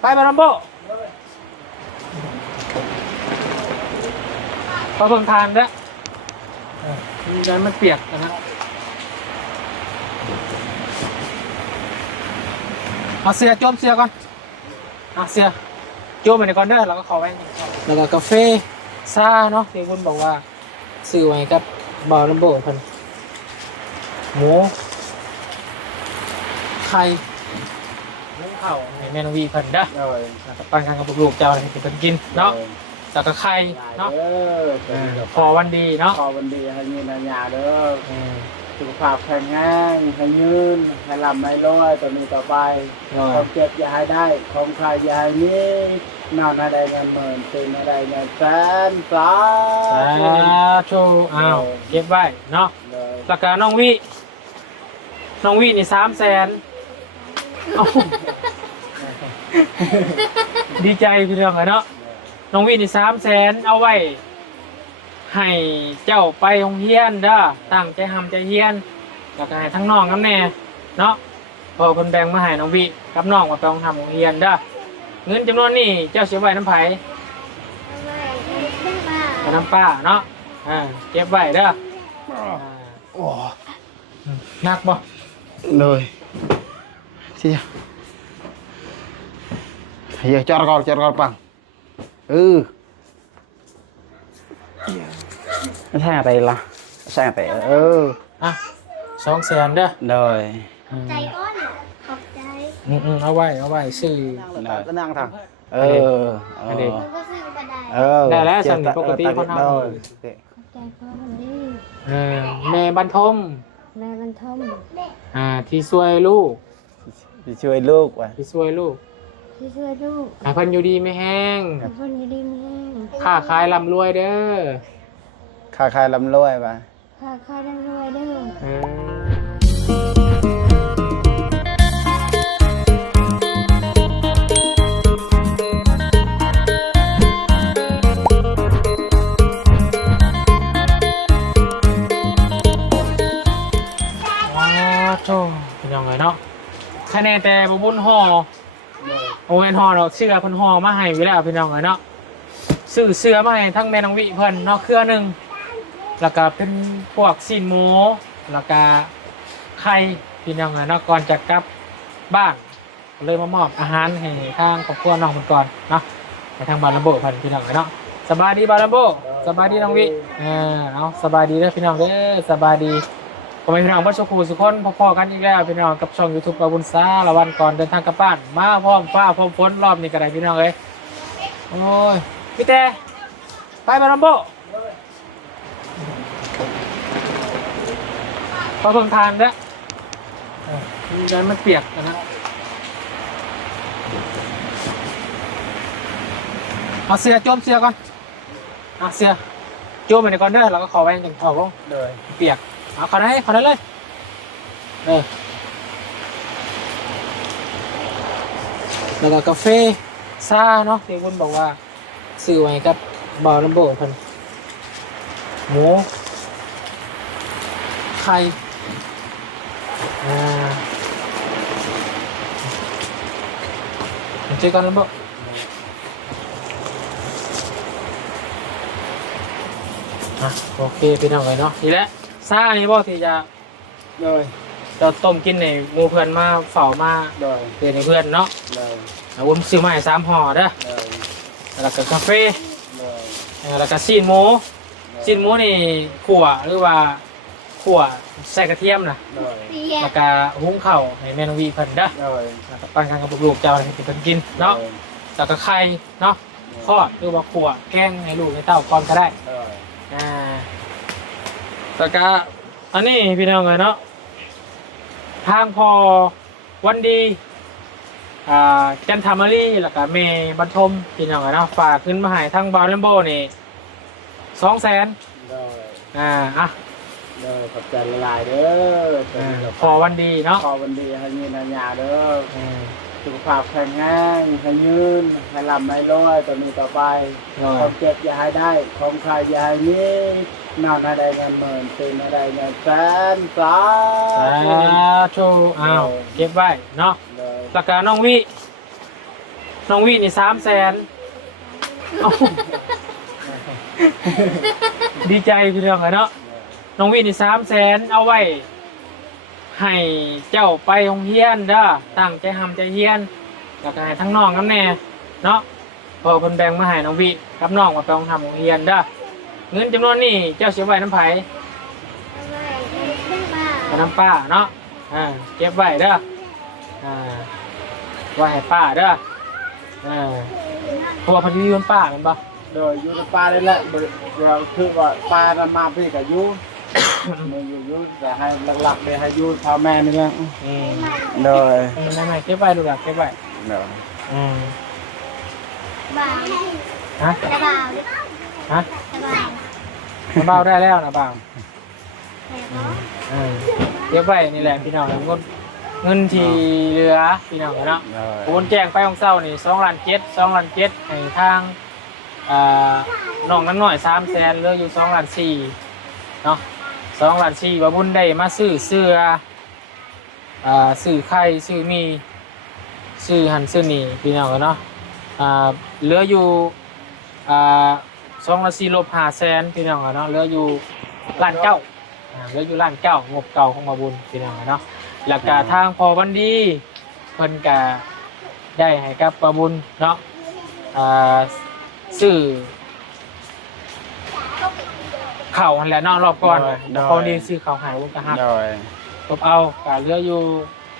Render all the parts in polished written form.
ไปบาลัมโบพอเพิ่งทานแล้วยันมันเปียกนะเอาเสียโจมเสียก่อนเอาเสียโจมไปในก่อนเด้อเราก็ขอไว้แล้วก็กาแฟซาเนาะที่คุณบอกว่าซื้อไว้กับบาลัมโบพันหมูไข่หมูเข่าในเมนูวีพันเด้อปันกันกับลูกเจ้าอะไรที่เป็นกินเนาะแล้วก็ไข่เนาะพอวันดีเนาะพอวันดีให้ยืนหยาเด้อสุขภาพแข็งแรงให้ยืนให้ลำให้รวยต่อนี้ต่อไปความเจ็บอย่าให้ได้ความใครอย่าให้นี้นอนให้ได้เงินหมื่นตื่นให้ได้เงินแสนสาธุอ้าวเก็บไว้เนาะราคาน้องวินี่300,000ดีใจพี่เรื่องเนาะน้องวินี่300,000เอาไว้ให้เจ้าไปโรงเรียนเด้อตั้งใจทำใจเรียนแล้วก็ให้ทั้งน้องน้ำแน่เนาะพอคนแบ่งมาให้น้องวิกับน้องมาไปทำโรงเรียนเด้อเงินจำนวนนี้เจ้าเสียไว้น้ำไผ่น้ำป้าเนาะเก็บไว้เด้อโอ้หนักบ่เลยเสียอย่าจอดก่อนปังไม่ใช่อะไรล่ะใช่แต่อ่ะ200,000เด้อเลยใจก้อนขอบใจเอาไว้ซื้อก็นั่งทางได้แล้วสั่งปกติเขาทำใจก้อนดีแม่บรรทมที่ช่วยลูกที่ช่วยลูกที่ช่วยลูกเพิ่นอยู่ดีไม่แห้งค้าขายร่ำรวยเด้อค้าขายร่ำรวยป่ะเด้อโธ่เป็นยังไงเนาะคะแนนแต่บุญห่อโอเวนห่อเราเสื้อเพิ่นห่อมาให้ไว้แล้วพี่น้องเนาะซื้อเสื้อมาให้ทั้งแม่น้องวิเพิ่นเนาะเครือนึงแล้วก็เป็นพวกซีนหมูแล้วก็ไข่พี่น้องเนาะก่อนจะกลับบ้านเลยมามอบอาหารให้ทางครอบครัวน้องเพิ่นก่อนเนาะให้ทางบาลัมโบเพิ่นพี่น้องเนาะสบายดีบาลัมโบสบายดีน้องวิเอาสบายดีเด้อพี่น้องเด้อสบายดีผมเป็นพี่น้องบ้านสุขุสุขคนพอๆกันอีกแล้วพี่น้องกับช่อง YouTube ปาบุญซาละวันก่อนเดินทางกลับบ้านมาพร้อมฟ้าพร้อมฝนรอบนี้ก็ได้พี่น้องเอ้ยโอ้ยพี่แต่ไปบาลัมโบพอเพิ่งทานแล้วยันมันเปียกนะเอาเสียโจมเสียก่อนเอาเสียโจมไปในก่อนเด้อเราก็ขอไว้อย่างถอดลงเลยเปียกเอาขอได้เลยแล้วก็กาแฟซาเนาะที่คุณบอกว่าซื้อไว้กับบาลัมโบพันหมูไข่เจอกันลัมโบโอเคพี่น้องเลยเนาะนี่แหละซานี่บอกที่จะเลยเราต้มกินในหมูเพื่อนมาเฝ้ามาเพื่อนในเพื่อนเนาะวุ้นซื้อมาให้3 ห่อเด้อแล้วก็กาแฟแล้วก็ซีนหมูนี่ขั่วหรือว่าขั่วใส่กระเทียมนะแล้วก็หุงข้าวให้แม่น้องวีเพิ่นเด้อปั้นกันกับลูกเจ้าให้เพิ่นกินเนาะแล้วก็ไข่เนาะทอดหรือว่าขั่วแกงให้ลูกให้เต้าก่อนก็ได้แล้วก็อันนี้พี่น้องเลยเนาะทางพอวันดีจันทามารีแล้วก็เมย์บรรทมพี่น้องเลยเนาะฝากขึ้นมาให้ทางบาลัมโบนี่200,000ขอบใจหลายเด้อพอวันดีเนาะพอวันดีให้ยืนหยาเด้อสุขภาพแข็งแรงให้ยืนให้ลำให้รวยต่อนี้ต่อไปความเจ็บอย่าให้ได้ความใครอย่าให้นี้นอนให้ได้เงินหมื่นตื่นให้ได้เงินแสนสาธุอ้าวเก็บไว้เนาะราคาน้องวิ น้องวินี่300,000เอ้าดีใจพี่น้องเนาะน้องวินี่300,000เอาไว้ให้เจ้าไปโรงเรียนเด้อตั้งใจทำใจเรียนแล้วก็ให้ทั้งน้องน้ำแน่เนาะพอเพิ่นแบ่งมาให้น้องวิกับน้องมาไปโรงเรียนเด้อเงินจำนวนนี้เจ้าเสียไว้น้ำไผ เอาไว้ให้ป้า น้ำป้าเนาะเก็บไว้เด้อไว้ให้ป้าเด้อเพราะว่าพอดีมันป้ามันบ่ โดยอยู่ในป่าได้แหละเราคือว่าป่าน่ะมาพี่ก็อยู่ไม่อยู่แต่ให้หลักๆเลยให้อยู่พ่อแม่นี่แหละโดย ไม่เก็บไว้ดูหลักเก็บไว้ โดย บ่าว ฮะ จะบ่าวดิ ฮะ จะบ่าว เบาได้แล้วนะบ่าว แต่บ่ เก็บไว้นี่แหละพี่น้องเงินที่เหลือพี่น้องเนาะ โดย โอนแจ้งไปของเศร้านี่2,700,000ให้ทางน้องนั้นหน่อย300,000เหลืออยู่2,400,000เนาะ2,400,000ว่าบุญได้มาซื้อเสื้อซื้อไข่ซื้อมีซื้อหันซื้อนี่พี่น้องเนาะเหลืออยู่2,400,000ลบ500,000พี่น้องเนาะเหลืออยู่ล้านเก้าเหลืออยู่ล้านเก้างบเก่าของมาบุญพี่น้องเนาะแล้วก็ทางพอวันดีเพิ่นก็ได้ให้กับมาบุญเนาะซื้อเข่าหันแหละเนาะรอบก่อนพอดีซื้อเข่าหายวุ้นกระหัก โดย ตบเอาก็เหลืออยู่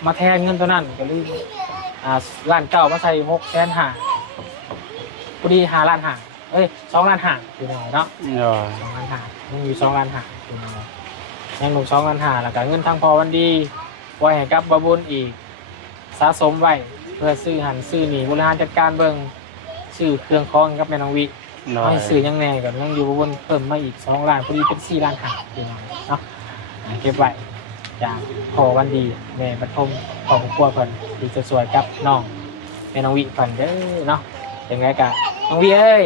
มาแทนเงินตัวนั้นก็เลยล้านเก้ามาใส่600,000พอดี5,500,0002,500,000พี่น้องเนาะ โดย 2,500,000ยังอยู่2,500,000พี่น้องยังอยู่2,500,000แล้วก็เงินทางพอวันดีไว้ให้กับบาบุญอีกสะสมไว้เพื่อซื้อหันซื้อหนีบริหารจัดการเบิ่งซื้อเครื่องคล้องกับแม่น้องวิ โด ให้ ย ซื้อยังแน่กับยังอยู่บาบุญเพิ่มมาอีก2 ล้านพอดีเป็น4,500,000พี่น้องเนาะเก็บไว้จากพอวันดีแม่ปฐมขอบครัวเพิ่นที่จะสวยกับน้องแม่น้องวิเพิ่นเด้อเนาะยังไงกะน้องวิเอ้ย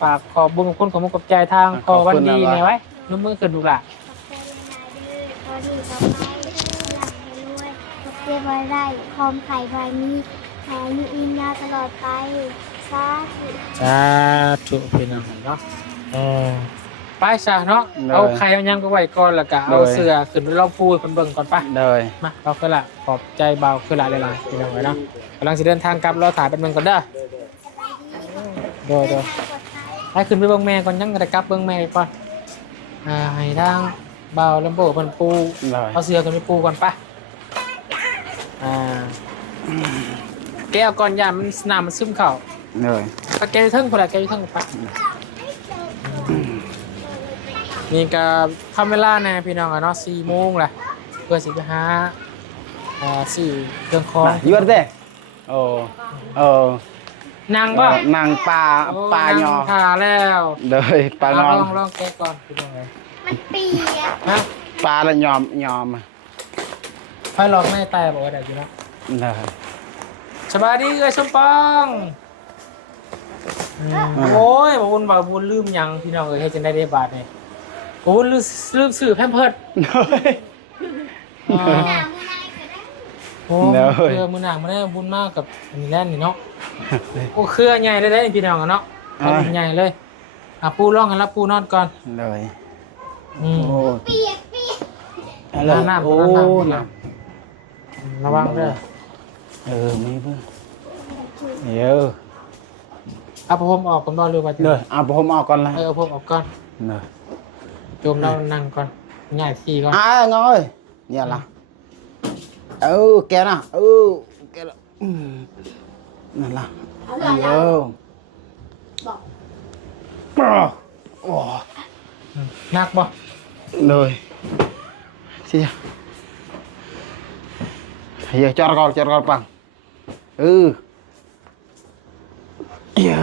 ฝากขอบบุญขอบคุณของมุกกับใจทางพอวันดีแน่ไว้นุ่มมือขึ้นดูกล่ะ ขอบใจหลายๆเด้อพอดีต่อไปหลังให้รวยขอบใจไว้ได้พร้อมไข่ไว้มีแถมมีอินยาตลอดไปสาธุ สาธุพี่น้องเนาะไปซะเนาะเอาไข่เอายังก็ไว้ก่อนแล้วก็เอาเสื้อขึ้นไปลองพูดเพิ่นเบิ่งก่อนปะ โดย มาเราขึ้นละขอบใจเบาขึ้นละหลายๆพี่น้องเนาะกำลังสิเดินทางกลับรอถ่ายเป็นเบิ่งก่อนเด้อโดยให้ขึ้นไปเบิ่งแม่ก่อนยังก็ได้กลับเบิ่งแม่ก่อนให้ทางเบาลำโบเพิ่นปู โดย เอาเสื้อขึ้นไปปูก่อนปะแก้วก่อนยามมันน้ำมันซึมเข้า โดย ปแกอยู่เทิงพอละแกอยู่เทิงปะนี่ก็ทำเวลาแน่พี่น้องอะเนาะ4 โมงแหละเพื่อสิไปหาซื้อเครื่องคอง ยืดเด้โอ้โอ้ นางบ่ นางปลาปลาหยอ ทาแล้ว โดยปลา ล นอ อง งลองแกะก่อนพี่น้องเลย มันเปียก ฮะ ปลาละยอม ไฟลองไม่ตายบอกว่าได้อยู่เนาะ โดย สบายดีเอ้ยสมปองโอ้ยบ่บุญลืมหยังพี่น้องเอ้ยให้จังได้บาทนี่บ่บุญลืมซื้อแพมเพิร์ส โดย หนาวมือไหนก็ได้ โอ้เครือมือหนักมาได้บุญมากกับอันนี้แล่นนี่เนาะโอ้เครือใหญ่ได้พี่น้องเนาะใหญ่เลยปูร่องกันแล้วปูนอนก่อน โดย โอ้ เปียก อะไรโอ้น้ำ ระวังเด้อ มีเพื่อนเยอะ เอาผมออกผมนอนเร็วไป เด้อเอาผมออกก่อนละ เอาผมออกก่อน เด้อ โยมเรานั่งก่อนง่ายทีก่อน งอยเนี่ยล่ะแกน่ะแกละนั่นล่ะเยอะโอ้ นักบ่ เลยเสียเยอะจอดก่อนปังเยอะ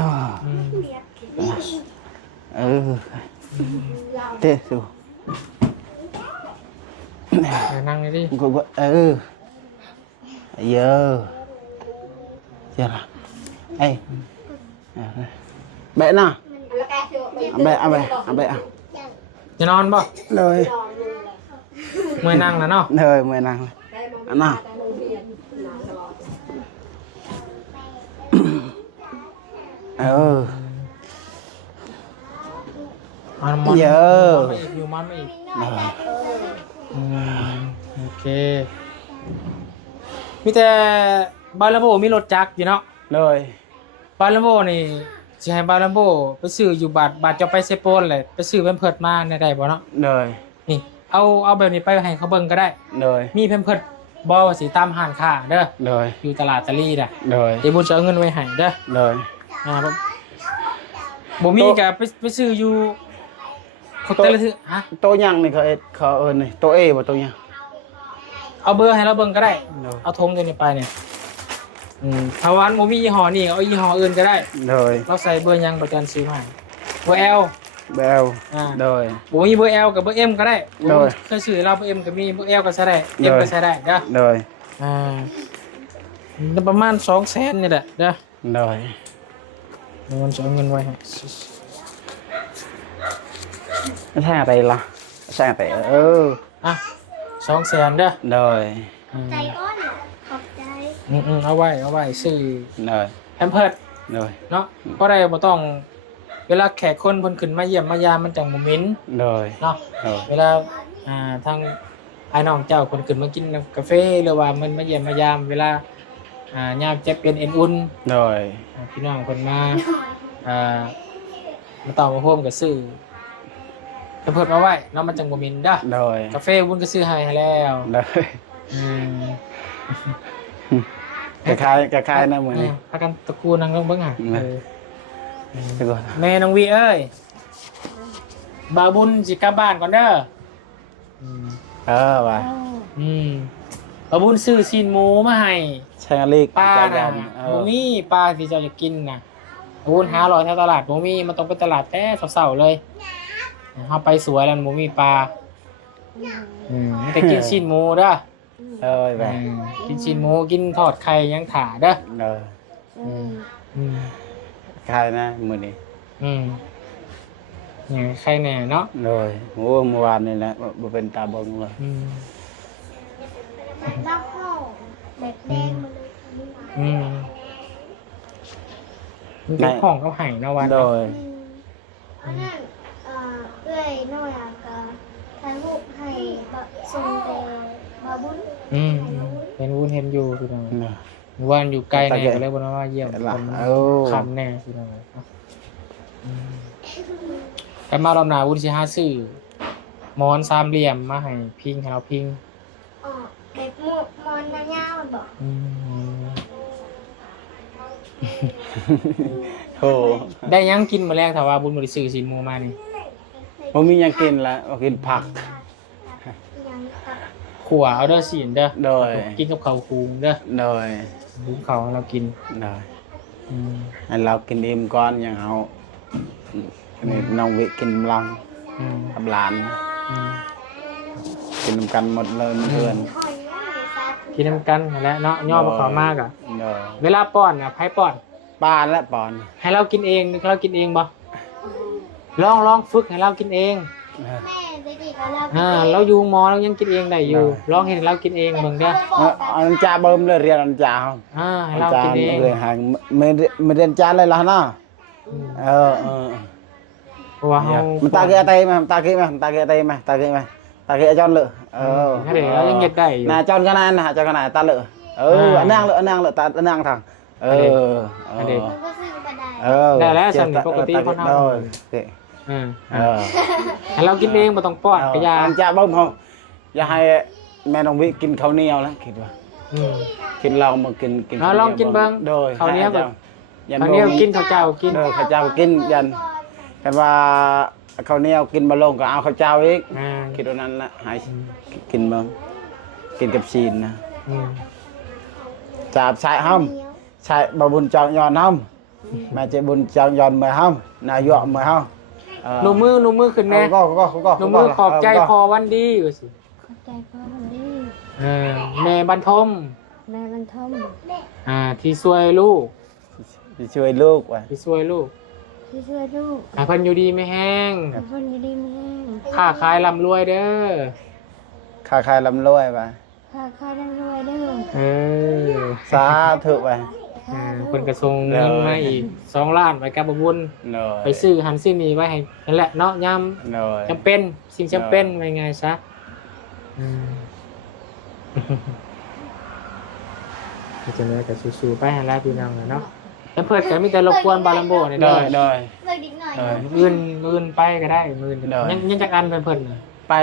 เตะสู นั่งเลยดิ กูเยอะเสียละเอ้ยเบะน่ะเบะอ่ะ จะนอนบ่ เลย เมื่อยนั่งแล้วเนาะ เลยไม่นั่งเลย ได้ อัน มา น่ะ โรงเรียนนานตลอด เ มัน เยอะ มันอีกอยู่มันอีกโอเคมีแต่บาลาโบมีรถจักรอยู่เนาะ เลย บาลาโบนี่สิให้บาลาโบไปซื้ออยู่บาทจะไปเซโปนเลยไปซื้อแพมเพิร์สมาได้บ่เนาะ เลย นี่เอาแบบนี้ไปให้เขาเบิ่งก็ได้ เลย มีแพมเพิร์สบ่ว่าสิตามห้างค้าเด้อ เลย อยู่ตลาดตะลี่น่ะ เลย เดี๋ยวบุญจะเอาเงินไว้ให้เด้อ เลย บ่มีก็ไปซื้ออยู่เขาแต่ละทีฮะ โตยังนี่เขานี่โตเอบ่โตยัง เอาเบอร์ให้เราเบิ่งก็ได้ เลย เอาธงตัวนี้ไปเนี่ยถ้าวันบ่มียี่ห้อนี่เอายี่ห้ออื่นก็ได้ เลย เราใส่เบอร์ยังประกันซื้อมาเบอร์ L แบลเลย บ่มีเบอร์ L กับเบอร์ M ก็ได้ เลย เคยซื้อเราเบอร์ M ก็มีเบอร์ L ก็ใช้ได้ M ก็ใช้ได้เด้อ เลย ประมาณ 200,000นี่แหละเด้อ เลย เงินจะเอาเงินไว้ให้ ไม่ใช่อะไรล่ะใช่อะไรอ่ะ200,000เด้อ เลย ใจอ้อนขอบใจ เอาไว้ซื้อ เลย แพมเพิร์ส เลย เนาะเพราะได้บ่ต้องเวลาแขกคนเพิ่นขึ้นมาเยี่ยมมายามมันจังบ่เหม็น เลย เนาะ เลย เวลาทางไอ้น้องเจ้าคนขึ้นมากินกาแฟหรือว่ามันมาเยี่ยมมายามเวลายามเจ็บเป็นเอ็นอุ่น เลย พี่น้องคนมามาต่อมาโฮมก็ซื้อแพมเพิร์สมาไว้เนาะมันจังบ่เหม็นเด้อ เลย กาแฟวุ้นก็ซื้อให้แล้ว เลย อืม คล้ายนะเหมือนนี่ พากันตะกูนั่งลงเบิ่งอ่ะ ไปก่อน แม่น้องวีเอ้ยบ่าวบุญสิกลับบ้านก่อนเด้อ ว่ะ บ่าวบุญซื้อซีนหมูมาให้ ใช่ลีก ป้า จั น่ะบ่มีปลาที่เจ้าจะกินน่ะบ่าวบุญหา100แถวตลาดบ่มีมันต้องไปตลาดแต่เช้าๆเลยเฮาไปสวยแล้วบ่มีปลามีแต่กินซีนหมูเด้อ แบบ กินซีนหมูกินทอดไข่ยังถ่าเด้อ คล้ายนะเหมือนนี่ นี่ไข่แหน่เนาะ เลยเมื่อวานนี่แหละบ่เป็นตาบงเลย บ้าข้าวแบบแดงมาเลย มันเป็นของเขาให้นะวัน โด เนาะ ย อันนั้นเอ้ยน้อยก็ถ่ายรูปให้ส่งแต่บาบุญ เห็นวุ้นเห็นอยู่พี่น้องวันอยู่ไกลแน่ก็เลยบ่ได้ว่าเยี่ยมคนคำแน่พี่น้องกันมารอบหน้าวุ้นสิหาซื้อหมอนสามเหลี่ยมมาให้พิงให้เราพิง แบบมอนน้ำยามันบอก โอ้ ได้ยังกินมาแรกถ้าว่าบุญบ่ได้ซื้อสินหมูมานี่ ผมมียังกินละกินผัก ยังกับ ขัวเอาเด้อสินเด้อ โดย กินกับข้าวคูงเด้อ โดย หุงข้าวให้เรากิน โดยให้เรากินอิ่มก่อนอย่างเอานี่น้องวิกินลังกับหลานกินกันหมดเลยเพื่อน หอยซัด กินน้ำกันนั่นแหละเนาะย่อมาขอมากอ่ะ โดย เวลาป้อนอ่ะไผป้อน ป้าและปอน ให้เรากินเองเรากินเองบ่ลองฝึกให้เรากินเอง แม่เด็กๆก็เรา เราอยู่หมอเรายังกินเองได้อยู่ลองเห็นเรากินเองเบิ่งเด้อ อันจ่าเบิ่มเลยเรียนอันจ่า ให้เรากินเอง เลยหางไม่เรียนจ่าเลยล่ะนะเพราะว่าเฮา มันตาเกะไตมั้ยตาเกะมั้ยตาเกะไตมั้ยตาเกะมั้ยตาเกะจอนเลยให้เดี๋ยวเรายังเฮ็ดได้อยู่ น่ะจอนกันน่ะจอนกันน่ะตาเลยอันนั่งเลยตานั่งทางมันก็ซื้อมาได้ ได้แล้วสำหรับปกติคนเฮาให้เรากินเองบ่ต้องป้อนก็ยา อันจ่าเบิ่มเฮาอย่าให้แม่น้องวิกินข้าวเหนียวแล้วคิดว่ากินเรามากินลองกินเบิ่ง โดย ข้าวเหนียวข้าวเหนียวกินข้าวเจ้ากิน ข้าวเจ้ากินยันกันว่าข้าวเหนียวกินบ่ลงก็เอาข้าวเจ้าอีกคิดว่านั้นละหายกินเบิ่งกินกับชีนนะจับใส่ห้ำใส่บ่บุญจองยอนห้ำแม่ใจบุญจองยอนมื้อห้ำนายกมื้อห้ำหนูมือขึ้นแน่หนูมือขอบใจพอวันดีว่าสิ ขอบใจพ่อคนดี แม่บรรทม แม่บรรทม ที่ช่วยลูก ที่ช่วยลูกว่ะ ที่ช่วยลูก ที่ช่วยลูก เพิ่นอยู่ดีไม่แห้ง คนอยู่ดีมีแห้ง ค้าขายร่ำรวยเด้อ ค้าขายลำรวยว่ะ ค่าร่ำรวยเด้อ เออ สาธุว่ะ เพิ่นก็ส่งเงินมาอีก2 ล้านไปกับบ่บุญ เลย ไปซื้อหันซื้อนี่ไว้ให้นั่นแหละเนาะยาม เลย จำเป็นสิ่งจำเป็นว่าไงซะก็จะเลยก็สู้ๆไปหั่นล่ะพี่น้องเนาะแล้วเพิ่นก็มีแต่รบกวนบาลัมโบนี่ เล เด้อย เลย เลิกดิกหน่อย อื่นไปก็ได้มื้อยังจักอันเพิ่นน่ะ ไป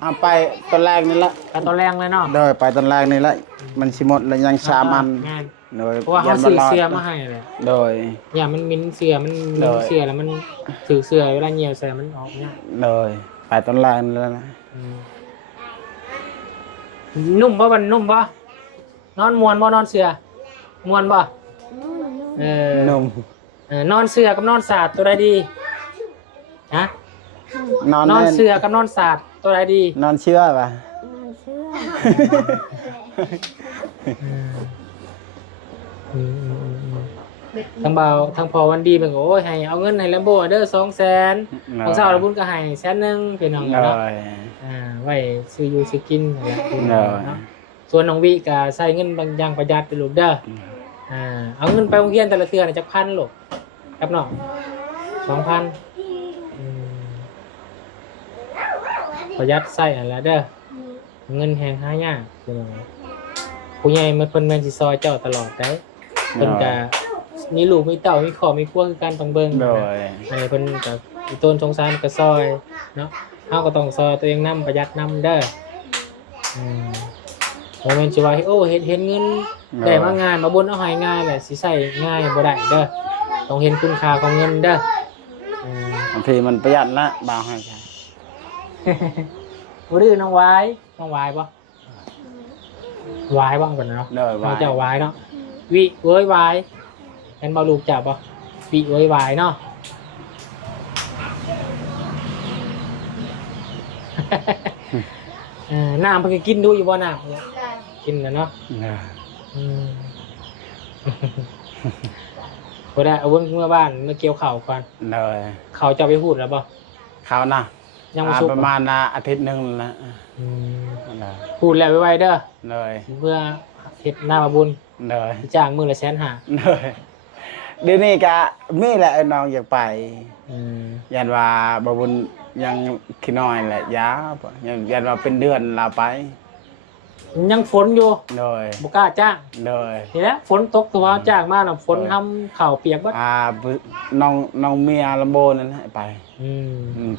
เอาไปตอนแรกนี่ละ แต่ตอนแรงเลยเนาะ เลยไปตอนแรกนี่ละมันสิหมดแล้วยัง3 อัน งาน เลย เพราะว่าเขาซื้อเสื้อมาให้เลย โดย อย่างมันมิ้นเสื้อมันมิ้นเสื้อแล้วมันถือเสื้อเวลาเหนียวใส่มันออกเนี่ย เลยไปตอนแรกนี่แล้วนะ นุ่มป่ะมันนุ่มป่ะนอนมวนป่ะนอนเสื้อมวนป่ะ นุ่ม นอนเสื้อกับนอนสาดตัวใดดีฮะ นอน นอน เล่น เสื้อกับนอนสาดตัวใดดี นอนเชื่อป่ะ มันเชื่อ ทั้งเบาทั้งพอวันดีมันก็โอ้ยให้เอาเงินให้แลมโบเด้อ200,000ของสาวระบุญก็ให้100,000เป็นน้อง เล เนาะ ย ไว้ซื้ออยู่ซื้อกินนั่นแหละพี่ เล น้อง ย เนาะส่วนน้องวิก็ใส่เงินบางอย่างประหยัดไปลูกเด้อเอาเงินไปโรงเรียนแต่ละเทื่อน่ะจักพันลูกกับน้อง2,000ประหยัดใส่อันละเด้อเงินแฮงหายากพี่น้องผู้ใหญ่มันเพิ่นแม่นสิซอยเจ้าตลอดได้เพิ่นก็มีลูกมีเต้ามีครอบมีครัวคือกันต้องเบิ่ง โด นะ ย อันนี้เพิ่นก็อีต้นสงสารก็ซอยเนาะเฮาก็ต้องซอยตัวเองนำประหยัดนำเด้อบ่แม่นสิว่าโอ้เห็นเงินได้มาง่ายมาบนเอาให้ง่ายแหละสิใช้ง่ายบ่ได้เด้อต้องเห็นคุณค่าของเงินเด้อบ างทีมันประหยัดละบางให้ใช่ บ่ดื้อน้องวายน้องวายบ่วายบ่กันเนาะ เลย น้องเจ้าวายเนาะวิเว้ยวายเห็นบ่ลูกจับบ่วิเว้ยวายเนาะ น้ำเพิ่นก็กินดูอยู่บ่น้ำเนี่ยกินแล้วเนาะบ่ได้เอาเบิ่งเมื่อบ้านเมื่อเกี่ยวข้าวก่อน เลย ข้าวเจ้าไปพูดแล้วบ่ เขานะ ยังบ่สุก ประมาณอาทิตย์หนึงแล้ว เลย พูดแล้วไว้ๆเด้อ เลย เพื่อเฮ็ดหน้ามาบุญ เลย จ้างมื้อละ150,000 เลยเดี๋ยวนี้ก็มีแหละน้องอยากไปยันว่าบบุญยังขี้น้อยแหละยายันว่าเป็นเดือนลาไป ยังฝนอยู่ เลย บ่กล้าจ้าง เลย นี่แหละฝนตกตัวจ้างมาน่ะฝนทำข้าวเปียกเบิด น้องเมียลำโบนั่นให้ไป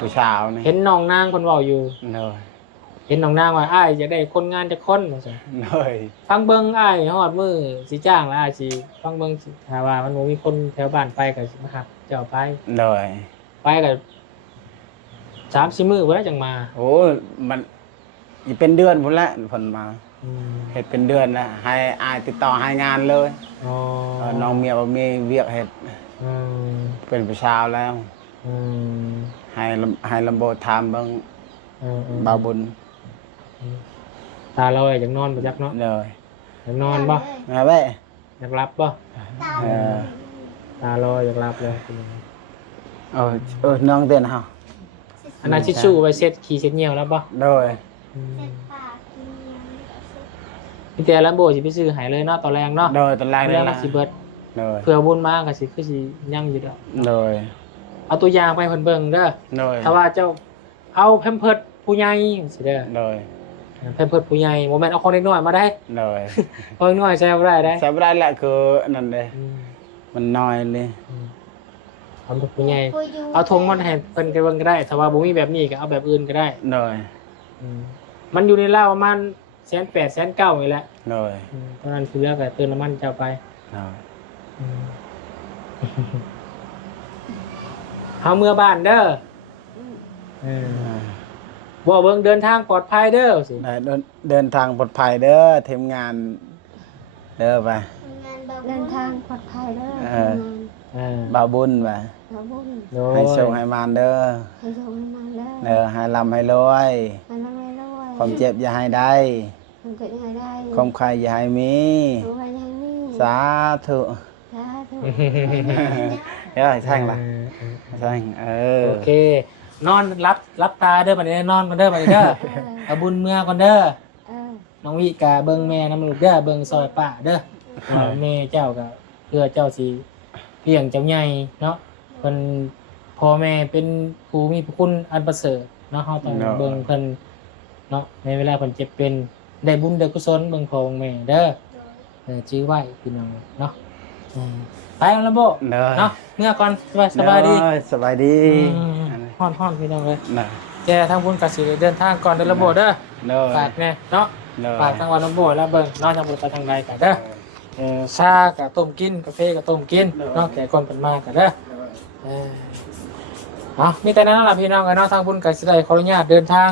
ผู้ชาวนี่ เห็นน้องนางเพิ่นเว้าอยู่ เลย เห็นน้องนางว่าอ้ายอยากได้คนงานจักคนว่าซั่น เลย ฟังเบิ่งอ้ายฮอดมื้อสิจ้างแล้วอ้ายสิฟังเบิ่งสิถ้าว่ามันบ่มีคนแถวบ้านไปก็สิมาหับเจ้าไป เลย ไปก็3-4 มื้อบ่ได้จังมา โอ้มันอีเป็นเดือนพุ่นละผลมาเฮ็ดเป็นเดือนแล้วให้อายติดต่อให้งานเลย อ๋อ น้องเมียบ่มีเวียกเฮ็ด อืม เป็นผู้ชาวแล้ว อืม ให้ลำโบถามเบิ่ง ๆ บ่าวบุญ ตาเราอยากนอนบ่จักเนาะ เลย อยากนอนบ่ มาเว้ย อยากหลับบ่ เออ ตาเราอยากหลับเลย น้องเต้นเฮา อันนั้นทิชชู่ไว้เช็ดขี้เช็ดเหนียวแล้วบ่ โดย เส้นปากกินยัง พี่แต่ลัมโบสิไปซื้อให้เลยเนาะตอนแรงเนาะ โดยตอนแรก เรื่ นี่ อง ล่ะ สิเบิด โดย เผื่อบุญมาก็สิคือสิยังอยู่ดอก โดย เอาตัวอย่างไปเพิ่นเบิ่งเด้อ โดย ถ้าว่าเจ้าเอาแพมเพิร์สผู้ใหญ่สิเด้อ โดย แพมเพิร์สผู้ใหญ่บ่แม่นเอาของเด็กน้อยมาได้ โดย ของเด็กน้อยใช้บ่ได้ได้ ใช้บ่ได้แหละคือนั่นเด้ อืม มันน้อยเลย เอาแบบผู้ใหญ่เอาธงมาให้เพิ่นก็เบิ่งก็ได้ถ้าว่าบ่มีแบบนี้ก็เอาแบบอื่นก็ได้ โดย มันอยู่ในราวประมาณ180,000 190,000นี่แหละ โดย ตอนนั้นคือเลือกก็เติมน้ำมันเจ้าไป โดย เฮาเมื่อบ้านเด้อบ่เบิ่งเดินทางปลอดภัยเด้อสิ เดินทางปลอดภัยเด้อทีมงานเด้อไป เดินทางปลอดภัยเด้อ บ่าวบุญไป เราบุญ โดย ให้โชคให้มานเด้อ ให้โชคให้มาเด้อ เด้อให้ร่ำให้รวย ให้ร่ำให้รวย ความเจ็บอย่าให้ได้ มันจะยังไงได้ ความใครอย่าให้มี รู้ไว้ยังมี สาธุ สาธุ เฮ้ยแท่งละแท่งโอเคนอนรับตาเด้อบัดนี้นอนกันเด้อบัดนี้เด้อเอาบุญเมื่อก่อนเด้อ น้องวิกะเบิ่งแม่น้ำลูกเด้อเบิ่งซอยป้าเด้อแม่เจ้าก็ เพื่อเจ้าสิเลี้ยงเจ้าใหญ่เนาะเพิ่นพ่อแม่เป็นผู้มีพระคุณอันประเสริฐเนาะเฮาต้องเบิ่งเพิ่นเนาะในเวลาเพิ่นเจ็บเป็นได้บุญได้กุศลเบิ่งพ่อเบิ่งแม่เด้อจื้อไว้พี่น้องเนาะไปแล้วบ่เนาะเมื่อก่อนสบายดี สบายดี ฮ้อนๆพี่น้องเอ้ย น่ะ แกทางบุญก็สิเดินทางก่อนเด้อระบบเด้อ เด้อ ฝากแน่เนาะฝากทางวันระบบแล้วเบิ่งเนาะทางบุญไปทางใดก็เด้อชาก็ต้มกินกาแฟก็ต้มกินเนาะแขกคนเพิ่นมาก็เด้อมีแต่นั้นล่ะพี่น้องเนาะทางบุญก็สิได้ขออนุญาตเดินทาง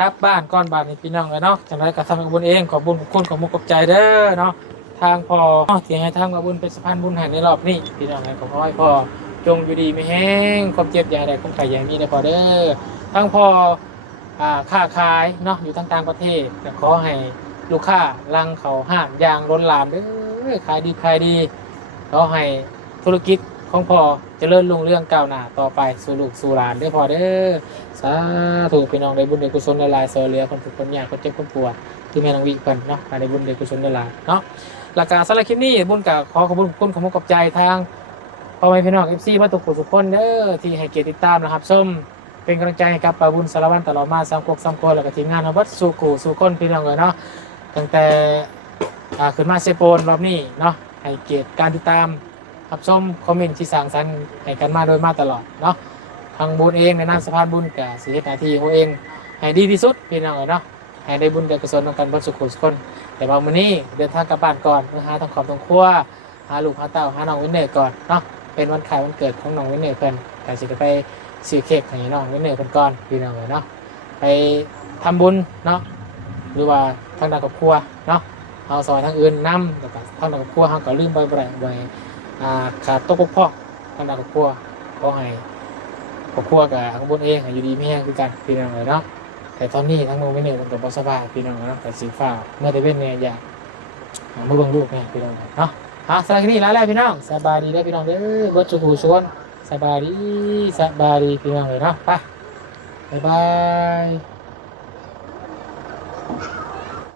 กลับบ้านก่อนบ้านนี่พี่น้องเนาะจังไดก็ทำให้บุญเองขอบบุญขอบคุณขอบมุกขอบใจเด้อเนาะทางพ่อที่ให้ทางบุญเป็นสะพานบุญให้ในรอบนี้พี่น้องก็ขอให้พ่อจงอยู่ดีไม่แห้งความเจ็บอย่าได้ความไข้อย่ามีเด้อพ่อเด้อทางพ่อค้าขายเนาะอยู่ต่างประเทศก็ขอให้ลูกค้าลังเขาห้างอย่างล้นหลามเด้อขายดีขายดีขอให้ธุรกิจของพ่อเจริญรุ่งเรืองก้าวหน้าต่อไปสู่ลูกสู่หลานเด้อพ่อเด้อสาธุพี่น้องได้บุญได้กุศลได้หลายซอยเหลือคนทุกคนยากคนเจ็บคนปวดที่แม่นางวิเพิ่นเนาะได้บุญได้กุศลได้หลายเนาะหลักการสำหรับคลิปนี้บุญก็ขอขอบคุณขอบใจทางพ่อแม่พี่น้อง FC บ่ทุกคนทุกคนเด้อที่ให้เกียรติติดตามนะครับชมเป็นกำลังใจให้กับป้าบุญสารวัตรตลอดมาสามกกสามคนแล้วก็ทีมงานเบัดสู่กูสู่คนพี่น้องเนาะตั้งแต่ขึ้นมาเซโปนรอบนี้เนาะให้เกียรติการติดตามรับชมคอมเมนต์ที่สร้างสรรค์ให้กันมาโดยมาตลอดเนาะทางบุญเองในนามสะพานบุญก็สิเฮ็ดหน้าที่ของเองให้ดีที่สุดพี่น้องเนาะให้ได้บุญได้กุศลนำกันเบัดสู่กูสู่คนแต่ว่ามื้อนี้เดินทางกลับบ้านก่อนเพื่อหาทางครอบครัวหาลูกหาเต้าหาน้องวินเนอร์ก่อนเนาะเป็นวันคล้ายวันเกิดของน้องวินเนอร์เพิ่นก็สิได้ไปซื้อเค้กให้น้องวินเนอร์เพิ่นก่อนพี่น้องเนาะไปทำบุญเนาะหรือว่าทางด้านครอบครัวเนาะเอาซอยทางอื่นนำแล้วก็ทางด้านครอบครัวเฮาก็ลืมบ่ได้ขาดตกบกพร่องทางด้านครอบครัวขอให้ครอบครัวกับทางบุญเองให้อยู่ดีมีแรงคือกันพี่น้องเนาะแต่ตอนนี้ทั้งน้องวินเนอร์เพิ่นก็บ่สบายพี่น้องเนาะแต่สิฟ้าเมื่อได้เว้นแม่อยากมาเบิ่งลูกแม่พี่น้องเนาะสำหรับที่นี่แล้วพี่น้องสบายดีเด้อพี่น้องเด้อเบิดสุขสุขสบายดีพี่น้องเลยเนาะไปบ๊ายบาย